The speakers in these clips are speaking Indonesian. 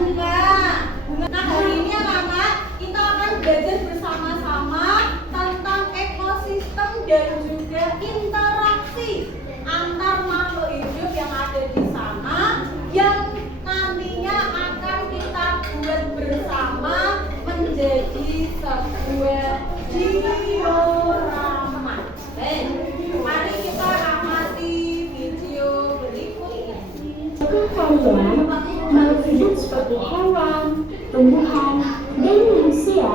bunga. Nah, hari ini anak-anak kita akan belajar bersama-sama tentang ekosistem dan juga interaksi antar makhluk hidup yang ada di sana yang nantinya akan kita buat bersama menjadi sebuah diorama. Mari kita amati video berikut ini. Kalian makhluk hidup seperti hewan, tumbuhan, dan manusia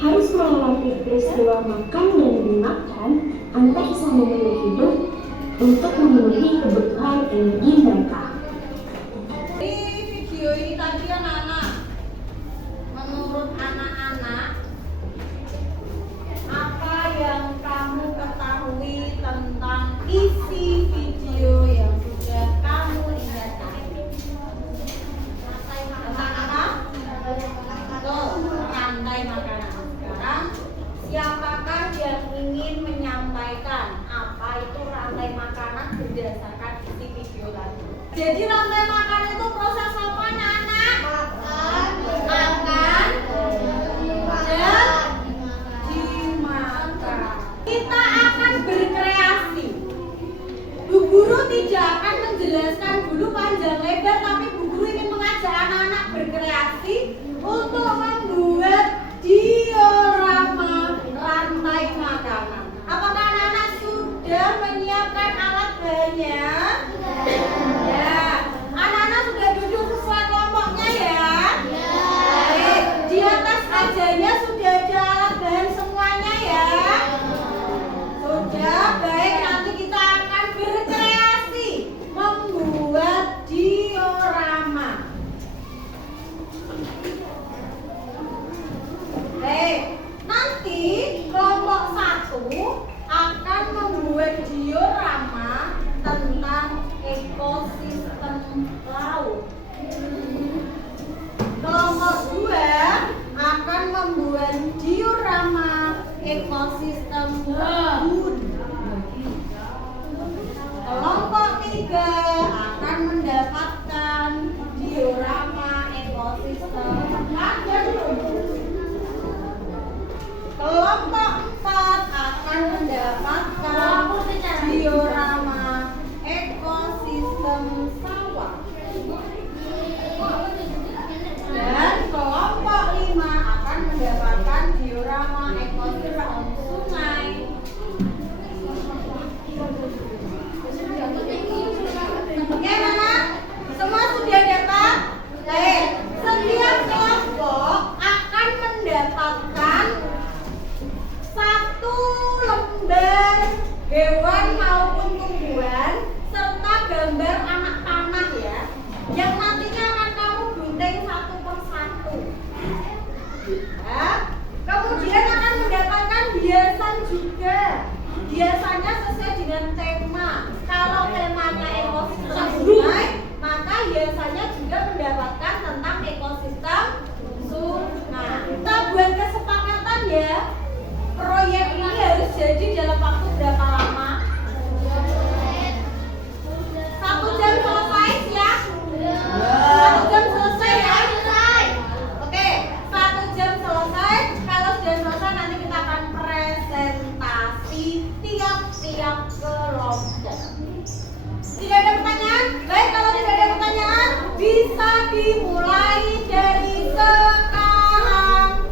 harus melewati peristiwa makan dan dimakan antar sesama makhluk hidup untuk memenuhi kebutuhan energi mereka. Di video ini tadi anak-anak, menurut anak-anak, apa yang kamu ketahui tentang isi video yang sudah kamu lihat tadi? Tentang apa? Betul, rantai makanan. Sekarang, siapakah yang ingin menyampaikan apa itu rantai makanan berdasarkan isi video tadi? Jadi rantai makanan itu proses apa anak-anak? Makan, dan dimakan. Kita akan berkreasi. Bu Guru tidak akan menjelaskan dulu panjang lebar, tapi Bu Guru ingin mengajak anak-anak berkreasi untuk membuat diorama rantai makanan. Apakah anak-anak sudah menyiapkan alat bahannya? Ya. Anak-anak sudah duduk sesuai kelompoknya ya? Baik. Di atas mejanya sudah ada alat bahan semuanya ya? Sudah. Baik, nanti kita akan berkreasi membuat diorama. Baik, nanti kelompok 1 akan membuat diorama tentang ekosistem laut. Kelompok 2 akan membuat diorama ekosistem laut. Kelompok 3 akan mendapatkan diorama ekosistem laut. Kelompok 4 akan mendapatkan diorama ekosistem sawah. Dan kelompok 5 akan mendapatkan diorama ekosistem sungai. Oke, anak-anak? Semua sudah dapat? Baik. Setiap kelompok akan mendapatkan satu lembar hewan maupun tumbuhan serta gambar anak panah ya, yang nantinya akan kamu gunting satu persatu. Ya. Kemudian akan mendapatkan hiasan juga. Hiasannya sesuai dengan tema. Kalau temanya ekosistem sungai, maka hiasannya juga mendapatkan tentang ekosistem sungai. Kita buat kesepakatan ya. Proyek ini harus jadi dalam waktu berapa lama? 1 jam selesai ya? 1 jam selesai ya? Oke, 1 jam selesai. Kalau sudah selesai nanti kita akan presentasi tiap-tiap kelompok. Tidak ada pertanyaan? Baik, kalau tidak ada pertanyaan bisa dimulai dari sekarang.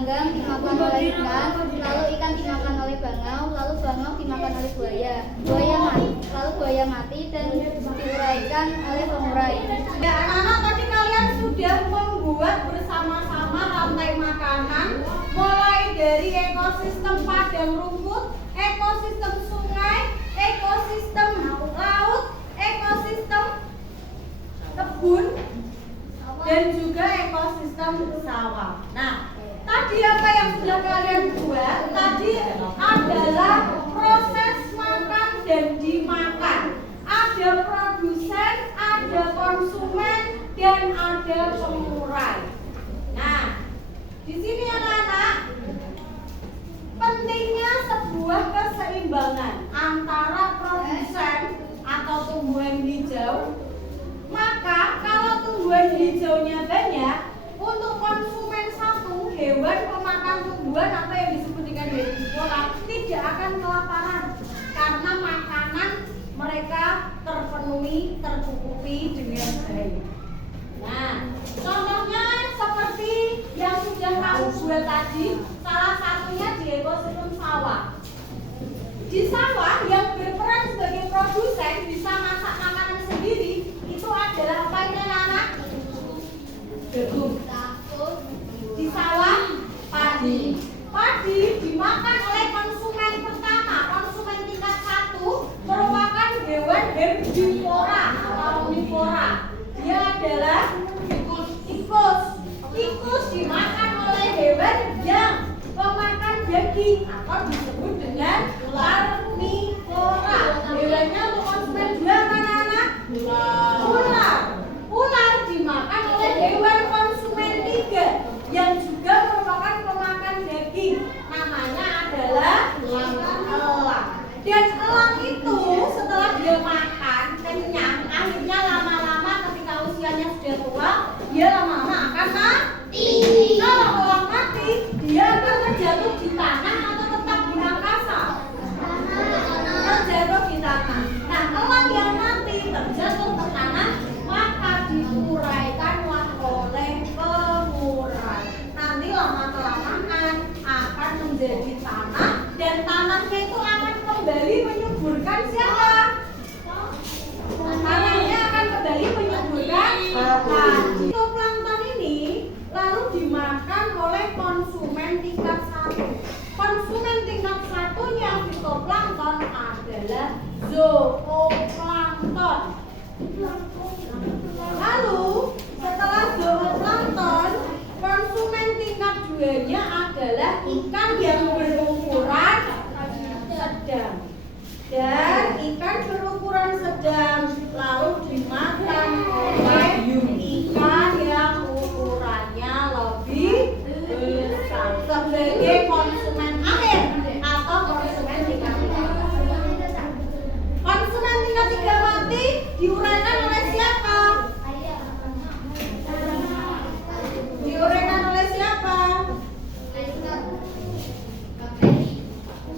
ganggang dimakan oleh ikan, lalu ikan dimakan oleh bangau, lalu bangau dimakan oleh buaya. Lalu buaya mati dan diuraikan oleh pengurai. Ya, anak-anak tadi kalian sudah membuat bersama-sama rantai makanan, mulai dari ekosistem padang rumput, ekosistem sungai, ekosistem laut, ekosistem kebun, dan juga ekosistem sawah. Nah, tadi apa yang sudah kalian buat tadi adalah proses makan dan dimakan. Ada produsen, ada konsumen, dan ada pengurai. Nah, di sini anak-anak, pentingnya sebuah keseimbangan antara produsen atau tumbuhan hijau. Maka kalau tumbuhan hijaunya banyak, untuk konsumen satu, hewan pemakan tumbuhan atau yang disebut dengan herbivora tidak akan kelaparan karena makanan mereka terpenuhi, tercukupi dengan baik. Nah, contohnya seperti yang sudah kamu buat tadi, salah satunya di ekosistem sawah. Di sawah yang berperan sebagai produsen bisa masak makanan sendiri, itu adalah apa ini anak-anak? Jagung. Di sawah padi. Padi dimakan oleh konsumen pertama, konsumen tingkat 1 merupakan hewan herbivora atau omnivora. Dia adalah tikus. Tikus dimakan oleh hewan yang pemakan daging atau disebut dengan karnivora. Hewannya untuk konsumen dua anak-anak? Ular. Ular dimakan oleh hewan konsumen 3 yang juga merupakan pemakan daging. Namanya adalah elang. Dan elang itu setelah dia makan kenyang, akhirnya lama-lama ketika usianya sudah tua, dia lama-lama akan mati. Kalau elang mati, dia akan terjatuh di tanah atau tetap di angkasa? Terjatuh di tanah. Nah, elang yang mati terjatuh ke tanah, maka diuraikanlah oleh pengurai. Nanti lama-kelamaan akan menjadi tanah, dan tanahnya itu akan kembali menyuburkan siapa? Tanahnya akan kembali menyuburkan fitoplankton ini, lalu dimakan oleh konsumen tingkat 1. Konsumen tingkat 1-nya fitoplankton adalah zooplankton. Lalu setelah zooplankton, konsumen tingkat 2-nya adalah ikan yang berukuran sedang. Dan ikan berukuran sedang lalu dimakan oleh ikan yang ukurannya lebih besar sebagai konsumen akhir atau konsumen tingkat 3. Konsumen tingkat 3 mati diuraikan oleh siapa? Diuraikan oleh siapa?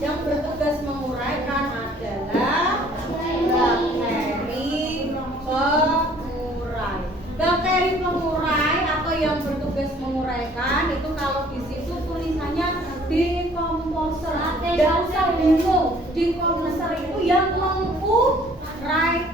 Yang bertugas menguraikan adalah bakteri pengurai. Bakteri pengurai atau yang bertugas menguraikan itu kalau di situ tulisannya decomposer. Gak usah bingung, decomposer itu yang menguraikan.